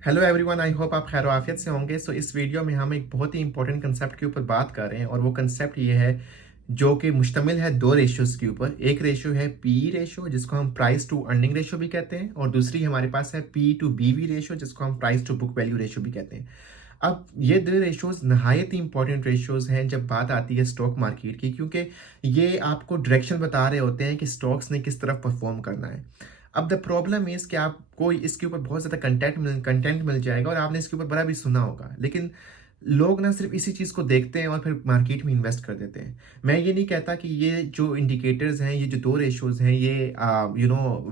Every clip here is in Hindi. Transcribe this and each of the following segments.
हेलो एवरीवन, आई होप आप खैर आफियत से होंगे। इस वीडियो में हम एक बहुत ही इंपॉर्टेंट कंसेप्ट के ऊपर बात कर रहे हैं और वो कंसेप्ट ये है जो कि मुश्तमिल है दो रेशियोज़ के ऊपर। एक रेशियो है पी रेशियो जिसको हम प्राइस टू अर्निंग रेशियो भी कहते हैं, और दूसरी हमारे पास है पी टू बीवी रेशियो जिसको हम price to book value ratio भी कहते हैं। अब ये दो रेशियोज़ नहायत ही इंपॉर्टेंट रेशियोज़ हैं जब बात आती है स्टॉक मार्केट की, क्योंकि ये आपको डायरेक्शन बता रहे होते हैं कि स्टॉक्स ने किस तरफ परफॉर्म करना है। अब द प्रॉब्लम इज़ कि आपको इसके ऊपर बहुत ज़्यादा कंटेंट मिल जाएगा और आपने इसके ऊपर बड़ा भी सुना होगा, लेकिन लोग ना सिर्फ इसी चीज़ को देखते हैं और फिर मार्केट में इन्वेस्ट कर देते हैं। मैं ये नहीं कहता कि ये जो इंडिकेटर्स हैं, ये जो दो रेशियोज़ हैं, ये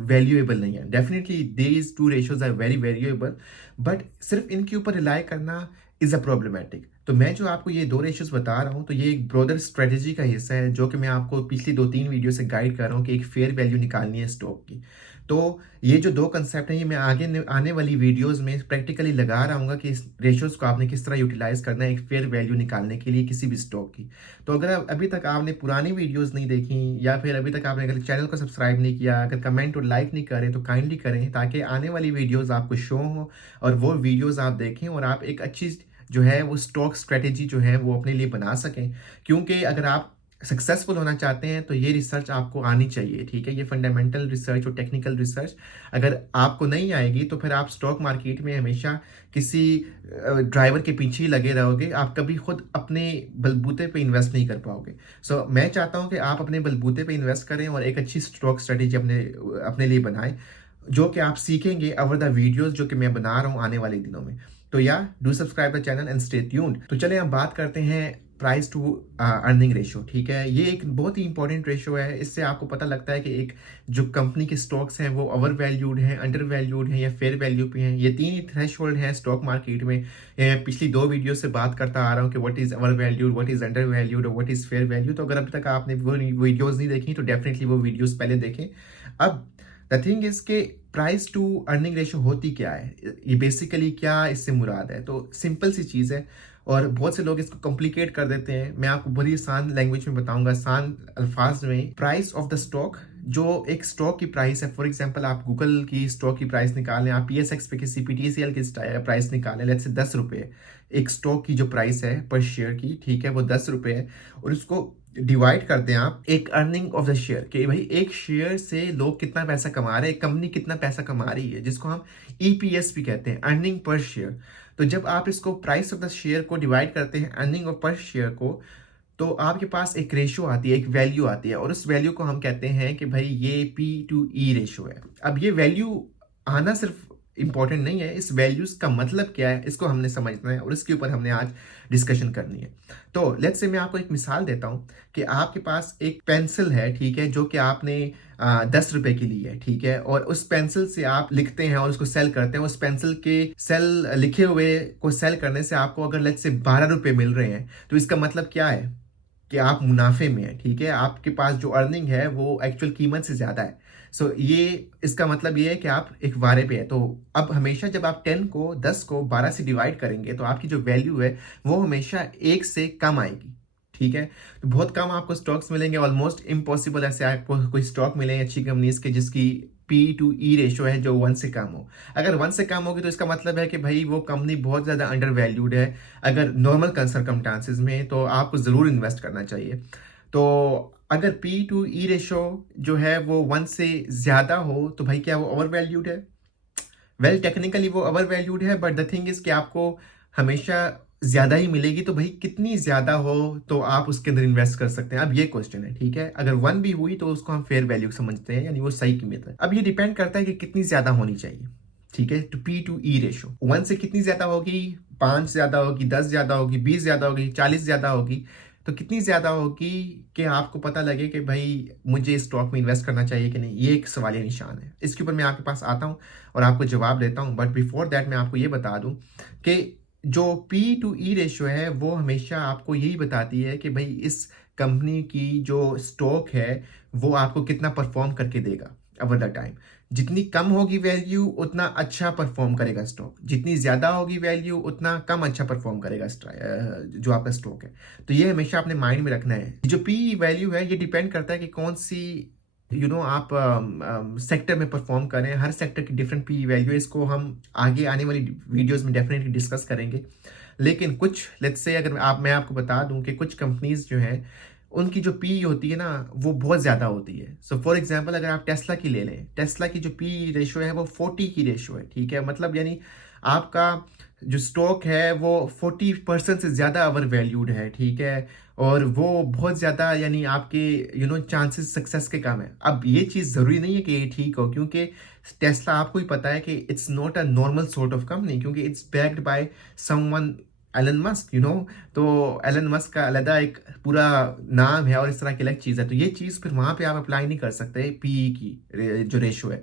वैल्यूएबल नहीं है। Definitely these two ratios are very valuable, but सिर्फ इनके ऊपर रिलाई करना इज़ अ प्रॉब्लमैटिक। तो मैं जो आपको ये दो रेशियोज़ बता रहा हूँ, तो ये एक ब्रॉडर स्ट्रेटजी का हिस्सा है जो कि मैं आपको पिछली 2-3 वीडियो से गाइड कर रहा हूँ कि एक फेयर वैल्यू निकालनी है स्टॉक की। तो ये जो दो कंसेप्ट हैं, ये मैं आगे आने वाली वीडियोस में प्रैक्टिकली लगा रहा हूँ कि इस रेशियोज को आपने किस तरह यूटिलाइज करना है एक फेयर वैल्यू निकालने के लिए किसी भी स्टॉक की। तो अगर अभी तक आपने पुरानी वीडियोस नहीं देखी, या फिर अभी तक आपने अगर चैनल को सब्सक्राइब नहीं किया, अगर कमेंट और लाइक नहीं करें, तो काइंडली करें ताकि आने वाली वीडियोज़ आपको शो हो और वो वीडियोज़ आप देखें और आप एक अच्छी जो है वो स्टॉक स्ट्रेटेजी जो है वो अपने लिए बना सकें। क्योंकि अगर आप सक्सेसफुल होना चाहते हैं तो ये रिसर्च आपको आनी चाहिए, ठीक है। ये फंडामेंटल रिसर्च और टेक्निकल रिसर्च अगर आपको नहीं आएगी तो फिर आप स्टॉक मार्केट में हमेशा किसी ड्राइवर के पीछे ही लगे रहोगे, आप कभी खुद अपने बलबूते पे इन्वेस्ट नहीं कर पाओगे। मैं चाहता हूँ कि आप अपने बलबूते पे इन्वेस्ट करें और एक अच्छी स्टॉक स्ट्रेटेजी अपने अपने लिए बनाएं, जो कि आप सीखेंगे ओवर द वीडियोस जो कि मैं बना रहा हूँ आने वाले दिनों में। तो या do subscribe the channel and stay tuned. तो चले हम बात करते हैं प्राइस टू अर्निंग रेशियो, ठीक है। ये एक बहुत ही इंपॉर्टेंट रेशियो है। इससे आपको पता लगता है कि एक जो कंपनी के स्टॉक्स हैं वो ओवर वैल्यूड हैं, अंडर वैल्यूड हैं या फेयर वैल्यू पे हैं। ये तीन ही थ्रेशोल्ड हैं स्टॉक मार्केट में। पिछली दो वीडियो से बात करता आ रहा हूँ कि what is over valued, what is under valued और व्हाट इज फेयर वैल्यू। तो अगर अभी तक आपने वो वीडियोज नहीं देखी तो डेफिनेटली वो वीडियोज पहले देखें। अब द थिंग इज के प्राइस टू अर्निंग रेशियो होती क्या है, ये बेसिकली क्या इससे मुराद है। तो सिंपल सी चीज़ है और बहुत से लोग इसको कॉम्प्लिकेट कर देते हैं। मैं आपको बड़ी आसान लैंग्वेज में बताऊंगा, आसान अल्फाज में। प्राइस ऑफ द स्टॉक, जो एक स्टॉक की प्राइस है, फॉर एग्जांपल आप गूगल की स्टॉक की प्राइस निकालें, आप पीएसएक्स पे किसी पीटीसीएल की प्राइस निकालें, लेट्स से 10 रुपये एक स्टॉक की जो प्राइस है पर शेयर की, ठीक है, वो 10 रुपये है। और उसको डिवाइड कर दें आप एक अर्निंग ऑफ द शेयर, कि भाई एक शेयर से लोग कितना पैसा कमा रहे हैं, एक कंपनी कितना पैसा कमा रही है, जिसको हम ईपीएस भी कहते हैं, अर्निंग पर शेयर। तो जब आप इसको प्राइस ऑफ द शेयर को डिवाइड करते हैं अर्निंग ऑफ पर शेयर को, तो आपके पास एक रेशियो आती है, एक वैल्यू आती है, और उस वैल्यू को हम कहते हैं कि भाई ये पी टू ई रेशियो है। अब ये वैल्यू आना सिर्फ इंपॉर्टेंट नहीं है, इस वैल्यूज का मतलब क्या है इसको हमने समझना है और इसके ऊपर हमने आज डिस्कशन करनी है। तो लेट्स से मैं आपको एक मिसाल देता हूं कि आपके पास एक पेंसिल है, ठीक है, जो कि आपने 10 रुपए की ली है, ठीक है, और उस पेंसिल से आप लिखते हैं और उसको सेल करते हैं। उस पेंसिल के सेल लिखे हुए को सेल करने से आपको अगर लेट्स से 12 रुपए मिल रहे हैं, तो इसका मतलब क्या है कि आप मुनाफे में है, ठीक है। आपके पास जो अर्निंग है वो एक्चुअल कीमत से ज़्यादा है। ये इसका मतलब ये है कि आप एक वारे पे है। तो अब हमेशा जब आप 10 को 12 से डिवाइड करेंगे तो आपकी जो वैल्यू है वो हमेशा 1 से कम आएगी, ठीक है। तो बहुत कम आपको स्टॉक्स मिलेंगे, ऑलमोस्ट इम्पॉसिबल ऐसे आपको कोई स्टॉक मिले अच्छी कंपनीज के जिसकी पी टू ई रेशियो है जो 1 से कम हो। अगर 1 से कम होगी तो इसका मतलब है कि भाई वो कंपनी बहुत ज़्यादा अंडर वैल्यूड है। अगर नॉर्मल सर्कमस्टांसिस में तो आपको ज़रूर इन्वेस्ट करना चाहिए। तो अगर पी टू ई रेशियो जो है वो 1 से ज़्यादा हो तो भाई क्या वो ओवर वैल्यूड है? वेल टेक्निकली वो ओवर वैल्यूड है, बट द थिंग इज कि आपको हमेशा ज्यादा ही मिलेगी। तो भाई कितनी ज्यादा हो तो आप उसके अंदर इन्वेस्ट कर सकते हैं, अब ये क्वेश्चन है, ठीक है। अगर 1 भी हुई तो उसको हम फेयर वैल्यू समझते हैं, यानी वो सही कीमत है। अब ये डिपेंड करता है कि कितनी ज्यादा होनी चाहिए, ठीक है। To P to E ratio 1 से कितनी ज्यादा होगी, 5 ज्यादा होगी, 10 ज्यादा होगी, 20 ज्यादा होगी, 40 ज्यादा होगी। तो कितनी ज्यादा होगी कि आपको पता लगे कि भाई मुझे स्टॉक में इन्वेस्ट करना चाहिए कि नहीं, ये एक सवालिया निशान है। इसके ऊपर मैं आपके पास आता हूँ और आपको जवाब देता हूँ, बट बिफोर दैट मैं आपको ये बता दूं कि जो पी टू ई रेशियो है वो हमेशा आपको यही बताती है कि भाई इस कंपनी की जो स्टॉक है वो आपको कितना परफॉर्म करके देगा ओवर द टाइम। जितनी कम होगी वैल्यू उतना अच्छा परफॉर्म करेगा स्टॉक, जितनी ज़्यादा होगी वैल्यू उतना कम अच्छा परफॉर्म करेगा जो आपका स्टॉक है। तो ये हमेशा अपने माइंड में रखना है। जो पी वैल्यू है ये डिपेंड करता है कि कौन सी आप सेक्टर में परफॉर्म करें, हर सेक्टर की डिफरेंट पी वैल्यू है, इसको हम आगे आने वाली वीडियोस में डेफिनेटली डिस्कस करेंगे। लेकिन कुछ लेट्स से अगर मैं आपको बता दूं कि कुछ कंपनीज जो हैं उनकी जो पी होती है ना वो बहुत ज़्यादा होती है। सो फॉर एग्जांपल अगर आप टेस्ला की ले लें, टेस्ला की जो पी रेशो है वो 40 की रेशो है, ठीक है। मतलब यानी आपका जो स्टॉक है वो 40% से ज़्यादा ओवर वैल्यूड है, ठीक है। और वो बहुत ज़्यादा यानी आपके चांसेस सक्सेस के कम है। अब ये चीज़ ज़रूरी नहीं है कि ये ठीक हो, क्योंकि टेस्ला आपको ही पता है कि it's not a normal sort of company, क्योंकि it's backed by someone Elon Musk, तो एलन मस्क का अलग एक पूरा नाम है और इस तरह की अलग चीज़ है। तो ये चीज़ फिर वहाँ पे आप अप्लाई नहीं कर सकते पीई की जो रेशो है।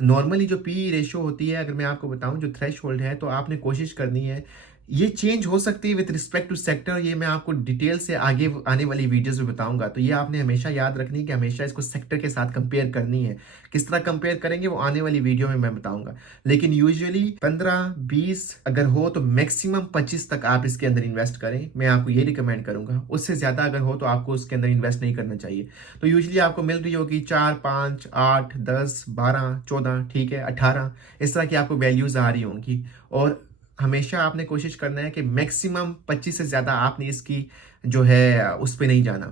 नॉर्मली जो पी रेशो होती है, अगर मैं आपको बताऊं जो थ्रेश होल्ड है, तो आपने कोशिश करनी है, ये चेंज हो सकती है विद रिस्पेक्ट टू सेक्टर। ये मैं आपको डिटेल से आगे आने वाली वीडियोस में बताऊंगा। तो ये आपने हमेशा याद रखनी है कि हमेशा इसको सेक्टर के साथ कंपेयर करनी है। किस तरह कंपेयर करेंगे वो आने वाली वीडियो में मैं बताऊंगा। लेकिन यूजुअली 15-20 अगर हो तो मैक्सिमम 25 तक आप इसके अंदर इन्वेस्ट करें, मैं आपको ये रिकमेंड करूंगा। उससे ज़्यादा अगर हो तो आपको उसके अंदर इन्वेस्ट नहीं करना चाहिए। तो यूजुअली आपको मिल रही होगी 4, 5, 8, 10, 12, 14, ठीक है, 18, इस तरह की आपको वैल्यूज आ रही होंगी। और हमेशा आपने कोशिश करना है कि मैक्सिमम 25 से ज़्यादा आपने इसकी जो है उस पर नहीं जाना,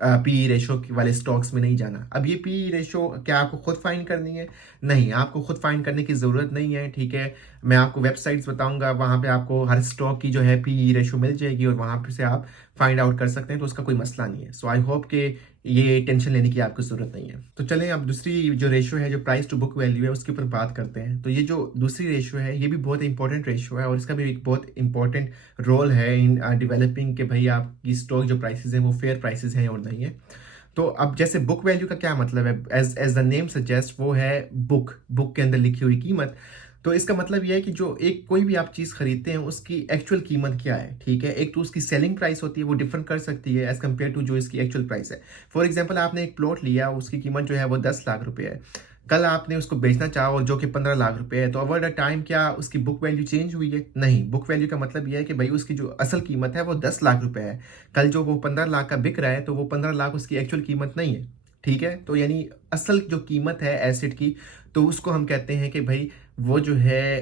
पी रेशो वाले स्टॉक्स में नहीं जाना। अब ये पी रेशो क्या आपको खुद फाइंड करनी है? नहीं, आपको खुद फाइंड करने की ज़रूरत नहीं है, ठीक है। मैं आपको वेबसाइट्स बताऊंगा, वहाँ पे आपको हर स्टॉक की जो है पी रेशो मिल जाएगी और वहाँ पे से आप फाइंड आउट कर सकते हैं। तो उसका कोई मसला नहीं है। सो आई होप कि ये टेंशन लेने की आपको ज़रूरत नहीं है। तो चलें अब दूसरी जो रेशो है, जो प्राइस टू बुक वैल्यू है, उसके ऊपर बात करते हैं। तो ये जो दूसरी रेशो है ये भी बहुत इंपॉर्टेंट रेशो है और इसका भी एक बहुत इंपॉर्टेंट रोल है इन डेवलपिंग के भाई आपकी स्टॉक जो प्राइसेस हैं वो फेयर प्राइसेस हैं और नहीं है। तो अब जैसे बुक वैल्यू का क्या मतलब है, as as the name suggest, वो है बुक के अंदर लिखी हुई कीमत। तो इसका मतलब यह है कि जो एक कोई भी आप चीज़ खरीदते हैं उसकी एक्चुअल कीमत क्या है, ठीक है। एक तो उसकी सेलिंग प्राइस होती है, वो डिफरेंट कर सकती है एज कम्पेयर टू जो इसकी एक्चुअल प्राइस है। फॉर एग्जाम्पल आपने एक प्लॉट लिया, उसकी कीमत जो है वो 10 लाख रुपए है। कल आपने उसको बेचना चाहा और जो कि 15 लाख रुपए है, तो ओवर द टाइम क्या उसकी बुक वैल्यू चेंज हुई है? नहीं, बुक वैल्यू का मतलब यह है कि भाई उसकी जो असल कीमत है वो 10 लाख रुपए है। कल जो वो 15 लाख का बिक रहा है तो वो 15 लाख उसकी एक्चुअल कीमत नहीं है, ठीक है। तो यानी असल जो कीमत है एसेट की, तो उसको हम कहते हैं कि भाई वो जो है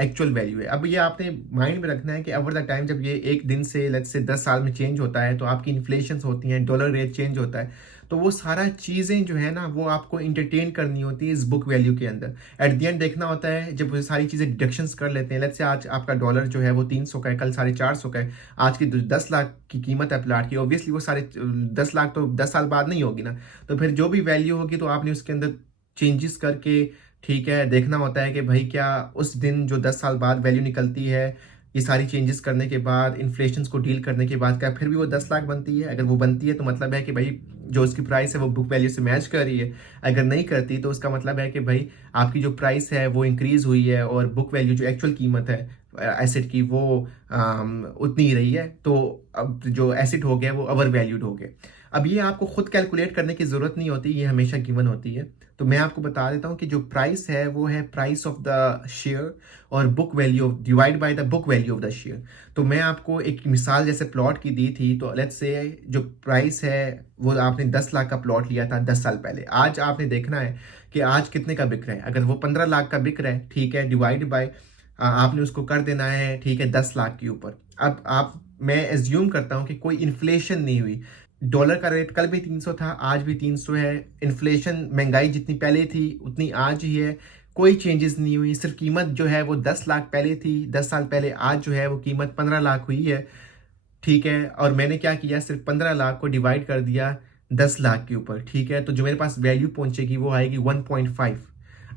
एक्चुअल वैल्यू है। अब ये आपने माइंड में रखना है कि ओवर द टाइम जब ये एक दिन से लेट्स से 10 साल में चेंज होता है, तो आपकी इन्फ्लेशन होती हैं, डॉलर रेट चेंज होता है, तो वो सारा चीज़ें जो है ना वो आपको इंटरटेन करनी होती है इस बुक वैल्यू के अंदर। एट द एंड देखना होता है जब वो सारी चीज़ें डिडक्शंस कर लेते हैं। लेट्स से आज आपका डॉलर जो है वो 300 का है, कल 450 का है। आज की 10 लाख की कीमत है प्लाट की, ऑब्वियसली वो सारे 10 लाख तो 10 साल बाद नहीं होगी ना। तो फिर जो भी वैल्यू होगी तो आपने उसके अंदर चेंजेस करके, ठीक है, देखना होता है कि भाई क्या उस दिन जो 10 साल बाद वैल्यू निकलती है, ये सारी चेंजेस करने के बाद, इन्फ्लेशन को डील करने के बाद, क्या फिर भी वो 10 लाख बनती है? अगर वो बनती है तो मतलब है कि भाई जो उसकी प्राइस है वो बुक वैल्यू से मैच कर रही है। अगर नहीं करती तो उसका मतलब है कि भाई आपकी जो प्राइस है वो इंक्रीज हुई है और बुक वैल्यू जो एक्चुअल कीमत है एसेट की वो उतनी ही रही है। तो अब जो एसेट हो गया वो ओवर वैल्यूड हो गया। अब ये आपको खुद कैलकुलेट करने की ज़रूरत नहीं होती, ये हमेशा गिवन होती है। तो मैं आपको बता देता हूँ कि जो प्राइस है वो है प्राइस ऑफ द शेयर और book value of divide by the book value of the share. तो मैं आपको एक मिसाल जैसे प्लॉट की दी थी, तो लेट्स से जो प्राइस है वो आपने 10 लाख का प्लॉट लिया था 10 साल पहले। आज आपने देखना है कि आज कितने का बिक रहा है। अगर वो 15 लाख का बिक रहा है, ठीक है, डिवाइड बाय आपने उसको कर देना है, ठीक है, 10 लाख के ऊपर। अब आप मैं एज्यूम करता हूँ कि कोई इन्फ्लेशन नहीं हुई। डॉलर का रेट कल भी 300 था, आज भी 300 है। इन्फ्लेशन, महंगाई जितनी पहले थी उतनी आज ही है, कोई चेंजेस नहीं हुई। सिर्फ कीमत जो है वो 10 लाख पहले थी 10 साल पहले, आज जो है वो कीमत 15 लाख हुई है, ठीक है। और मैंने क्या किया, सिर्फ 15 लाख को डिवाइड कर दिया 10 लाख के ऊपर, ठीक है। तो जो मेरे पास वैल्यू पहुंचेगी वो आएगी 1.5।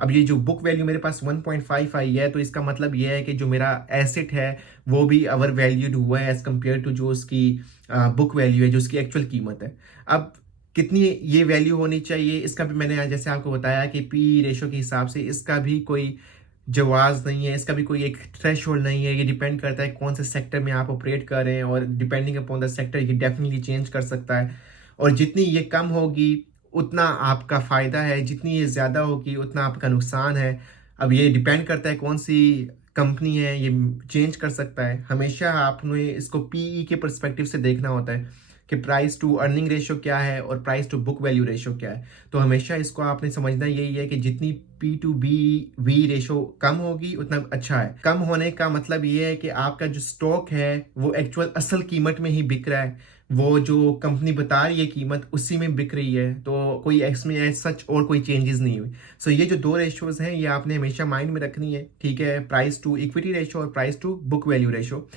अब ये जो बुक वैल्यू मेरे पास 1.5 आई है, तो इसका मतलब ये है कि जो मेरा एसेट है वो भी ओवर वैल्यूड हुआ है एज कम्पेयर टू जो उसकी बुक वैल्यू है, जो उसकी एक्चुअल कीमत है। अब कितनी ये वैल्यू होनी चाहिए, इसका भी मैंने जैसे आपको बताया कि पी रेशो के हिसाब से इसका भी कोई जवाज नहीं है, इसका भी कोई एक थ्रेशोल्ड नहीं है। ये डिपेंड करता है कौन से सेक्टर में आप ऑपरेट कर रहे हैं और डिपेंडिंग अपॉन द सेक्टर ये डेफिनेटली चेंज कर सकता है। और जितनी ये कम होगी उतना आपका फ़ायदा है, जितनी ये ज़्यादा होगी उतना आपका नुकसान है। अब ये डिपेंड करता है कौन सी कंपनी है, ये चेंज कर सकता है। हमेशा आपने इसको पीई के पर्सपेक्टिव से देखना होता है कि प्राइस टू अर्निंग रेशियो क्या है और price to book value ratio क्या है। तो हमेशा इसको आपने समझना यही है कि जितनी P to B V ratio कम होगी उतना अच्छा है। कम होने का मतलब ये है कि आपका जो स्टॉक है वो एक्चुअल असल कीमत में ही बिक रहा है, वो जो कंपनी बता रही है कीमत उसी में बिक रही है, तो कोई इसमें एज सच और कोई चेंजेस नहीं हुई। सो ये जो दो रेशियोज हैं ये आपने हमेशा माइंड में रखनी है, ठीक है, प्राइस टू इक्विटी रेशो और price to book value ratio.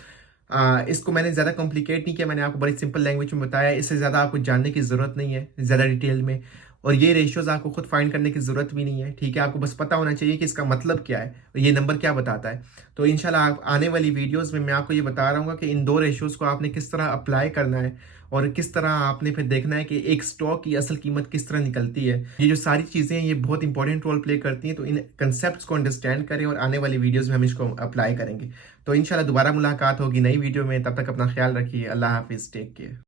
इसको मैंने ज़्यादा कॉम्प्लिकेट नहीं किया, मैंने आपको बड़ी सिंपल लैंग्वेज में बताया, इससे ज़्यादा आपको जानने की ज़रूरत नहीं है ज़्यादा डिटेल में। और ये रेशियोज आपको खुद फाइंड करने की ज़रूरत भी नहीं है, ठीक है, आपको बस पता होना चाहिए कि इसका मतलब क्या है और ये नंबर क्या बताता है। तो इंशाल्लाह आप आने वाली वीडियोस में मैं आपको ये बता रहा हूँ कि इन दो रेशियोज को आपने किस तरह अप्लाई करना है और किस तरह आपने फिर देखना है कि एक स्टॉक की असल कीमत किस तरह निकलती है। ये जो सारी चीज़ें हैं ये बहुत इंपॉर्टेंट रोल प्ले करती हैं, तो इन कंसेप्ट को अंडरस्टैंड करें और आने वाली वीडियोज़ में हम इसको अप्लाई करेंगे। तो इंशाल्लाह दोबारा मुलाकात होगी नई वीडियो में, तब तक अपना ख्याल रखिए। अल्लाह हाफिज़, टेक केयर।